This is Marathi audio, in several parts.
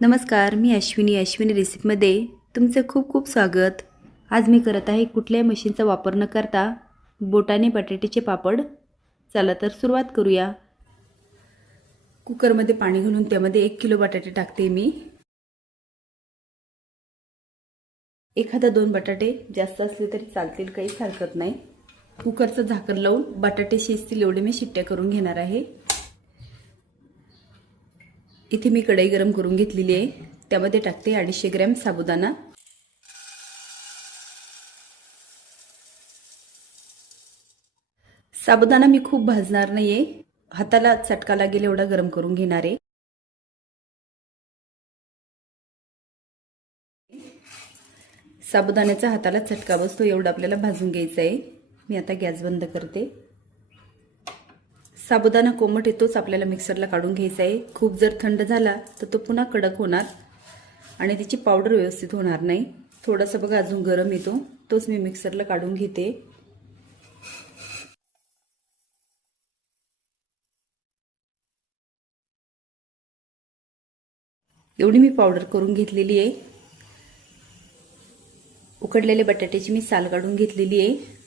नमस्कार मी अश्विनी अश्विनी रेसिपीमध्ये तुमचं खूप खूप स्वागत. आज मी करत आहे कुठल्याही मशीनचा वापर न करता बोटाने बटाट्याचे पापड. चला तर सुरुवात करूया. कुकरमध्ये पाणी घालून त्यामध्ये एक किलो बटाटे टाकते मी. एखादा दोन बटाटे जास्त असले तरी चालतील काहीच हरकत नाही. कुकरचं झाकण लावून बटाटे शिजतील एवढे मी शिट्ट्या करून घेणार आहे. इथे मी कढई गरम करून घेतलेली आहे. त्यामध्ये टाकते अडीचशे ग्रॅम साबुदाणा. साबुदाणा मी खूप भाजणार नाही आहे हाताला चटका लागेल एवढा गरम करून घेणार आहे. साबुदाण्याचा हाताला चटका बसतो एवढा आपल्याला भाजून घ्यायचा आहे मी आता गॅस बंद करते. साबुदाणा कोमट येतोच आपल्याला मिक्सरला काढून घ्यायचा आहे. खूप जर थंड झाला तर तो पुन्हा कडक होणार आणि त्याची पावडर व्यवस्थित होणार नाही. थोडासा बघा अजून गरम येतो. तोच मी मिक्सरला काढून घेते. एवढी मी पावडर करून घेतलेली आहे. उकडलेले बटाट्याची मी साल काढून घेतलेली आहे.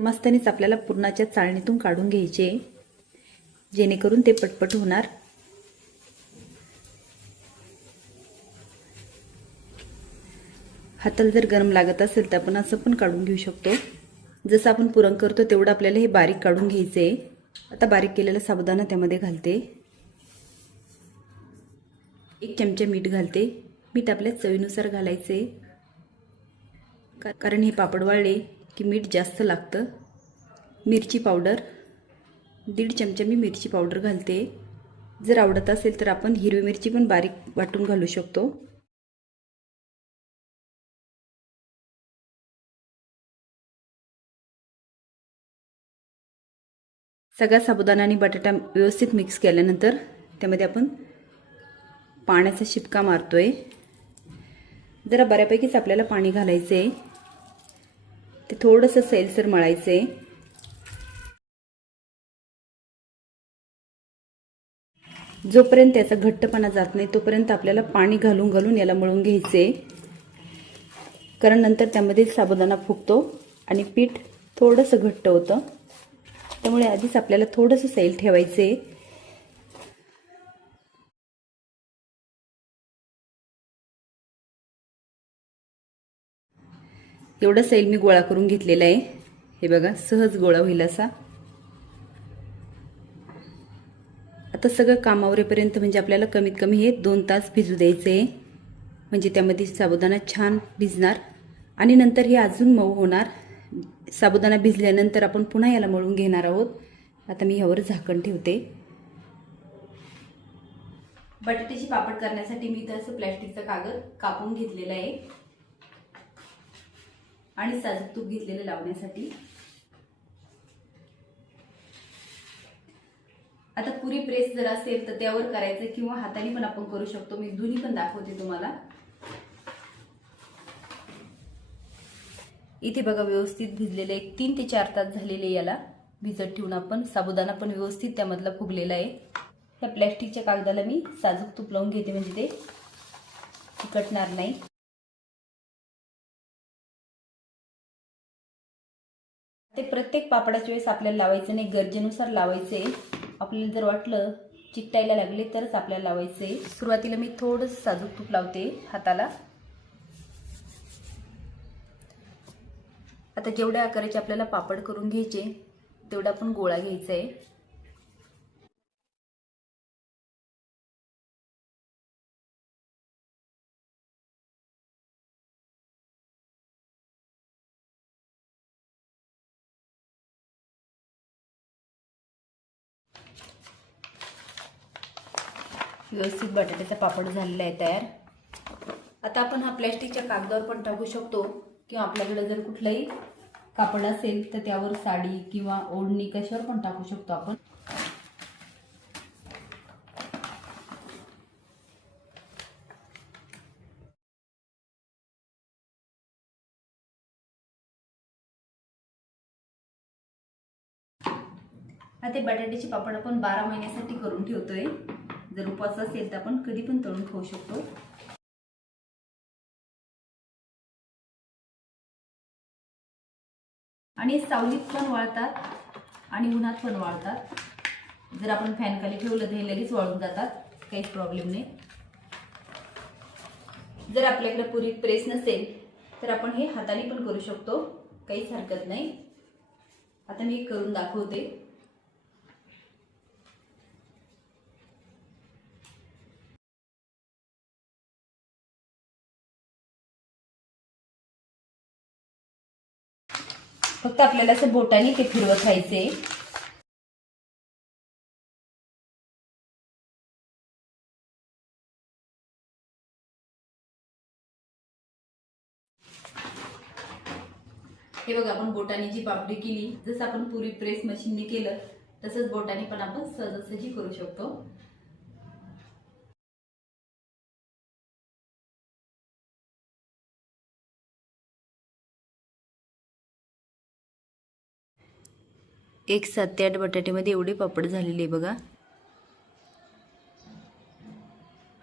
मस्तानीच आपल्याला पुरणाच्या चाळणीतून काढून घ्यायचे. जेणेकरून ते पटपट होणार. हाताला जर गरम लागत असेल तर आपण असं पण काढून घेऊ शकतो. जसं आपण पुरण करतो तेवढं आपल्याला हे बारीक काढून घ्यायचं. आहे आता बारीक केलेलं साबुदाणा त्यामध्ये घालते. एक चमचा मीठ घालते. मीठ आपल्या चवीनुसार घालायचे. कारण हे पापड वाळले. की मीठ जास्त लागतं. मिरची पावडर. दीड चमचा मी मिरची पावडर घालते. जर आवडत असेल तर आपण हिरवी मिरची पण बारीक वाटून घालू शकतो. सगळा साबुदाणा आणि बटाटा व्यवस्थित मिक्स केल्यानंतर त्यामध्ये आपण पाण्याचा शिपका मारतोय. जरा बऱ्यापैकीच आपल्याला पाणी घालायचं आहे ते थोडंसं सैलसर मळायचं आहे जोपर्यंत त्याचा घट्टपणा जात नाही तोपर्यंत आपल्याला पाणी घालून घालून याला मळून घ्यायचे कारण नंतर त्यामध्ये साबुदाणा फुगतो आणि पीठ थोडंसं घट्ट होतं. त्यामुळे आधीच आपल्याला थोडंसं सैल ठेवायचं एवढा सैल मी गोळा करून घेतलेला आहे. हे बघा सहज गोळा होईल असा. आता सगळं कामावरेपर्यंत म्हणजे आपल्याला कमीत कमी हे दोन तास भिजू द्यायचे आहे. म्हणजे त्यामध्ये साबुदाणा छान भिजणार. आणि नंतर हे अजून मऊ होणार. साबुदाणा भिजल्यानंतर आपण पुन्हा याला मळून घेणार आहोत. आता मी ह्यावर झाकण ठेवते. बटाट्याची पापड करण्यासाठी मी तर असं प्लॅस्टिकचा कागद कापून घेतलेला आहे. आणि साजूक तूप घेतलेलं लावण्यासाठी. आता पुरी प्रेस जर असेल तर त्यावर करायचं किंवा हाताने पण आपण करू शकतो. मी दोन्ही पण दाखवते तुम्हाला. इथे बघा व्यवस्थित भिजलेले एक तीन ते चार तास झालेले याला. भिजत ठेवून आपण साबुदाणा पण व्यवस्थित त्यामधला फुगलेला आहे. त्या प्लॅस्टिकच्या कागदाला मी साजूक तूप लावून घेते म्हणजे ते चिकटणार नाही. ते प्रत्येक पापडाच्या वेळेस आपल्याला लावायचं नाही गरजेनुसार लावायचे. आपल्याला जर वाटलं चिकटायला लागले तरच आपल्याला लावायचे. सुरुवातीला मी थोडंसं साजूक तूप लावते हाताला. आता जेवढ्या आकाराचे आपल्याला पापड करून घ्यायचे तेवढा पण गोळा घ्यायचा आहे व्यवस्थित बटाट्याचा पापड झालेला आहे तयार. आता आपण हा प्लॅस्टिकच्या कागदावर पण टाकू शकतो किंवा आपल्याकडे जर कुठलंही कापड असेल तर त्यावर साडी किंवा ओढणी कशावर पण टाकू शकतो आपण. आता ते बटाट्याचे पापड आपण बारा महिन्यासाठी करून ठेवतोय. जर उपवास असेल तर आपण कधी पण तळून खाऊ शकतो. आणि सावलीत पण वाळतात आणि उन्हात पण वाळतात. जर आपण फॅन खाली ठेवलं तर हे लगेच वाळून जातात काहीच प्रॉब्लेम नाही. जर आपल्याकडे पुरी प्रेस नसेल तर आपण हे हाताने पण करू शकतो काहीच हरकत नाही. आता मी करून दाखवते. फक्त आपल्याला असं बोटाने ते फिरवत राहायचे हे बघा आपण बोटाने जी पापडी केली जसं आपण पुरी प्रेस मशीनने केलं तसंच बोटाने पण आपण सहजासहजी करू शकतो. एक सात ते आठ बटाट्यामध्ये एवढे पापड झालेले बघा.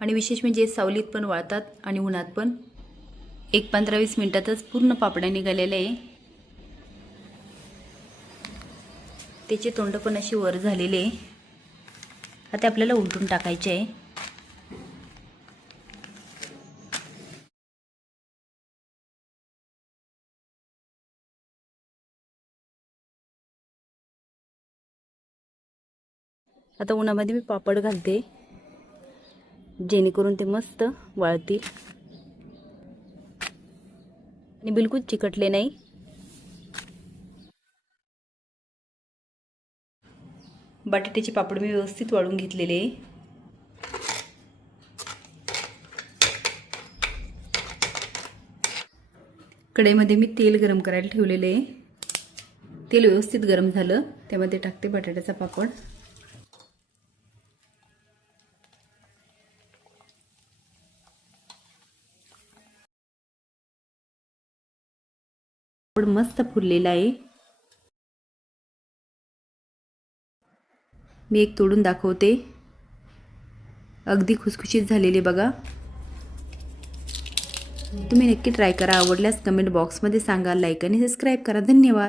आणि विशेष म्हणजे सावलीत पण वाळतात आणि उन्हात पण. एक पंधरा वीस मिनटातच पूर्ण पापड्या निघालेल्या आहे. त्याचे तोंड पण असे वर झालेले आहे. आता आपल्याला उलटून टाकायचे आहे. आता उन्हामध्ये मी पापड घालते. जेणेकरून ते मस्त वाळतील. आणि बिलकुल चिकटले नाही. बटाट्याचे पापड मी व्यवस्थित वाळून घेतलेले. कढईमध्ये मी तेल गरम करायला ठेवलेले. आहे तेल व्यवस्थित गरम झालं त्यामध्ये टाकते बटाट्याचा पापड. पापड मस्त फुललेला आहे. मी एक तोडून दाखवते. अगदी खुसखुशीत झालेले बघा. तुम्ही नक्की ट्राय करा. आवडल्यास कमेंट बॉक्समध्ये सांगा लाईक आणि सबस्क्राईब करा. धन्यवाद.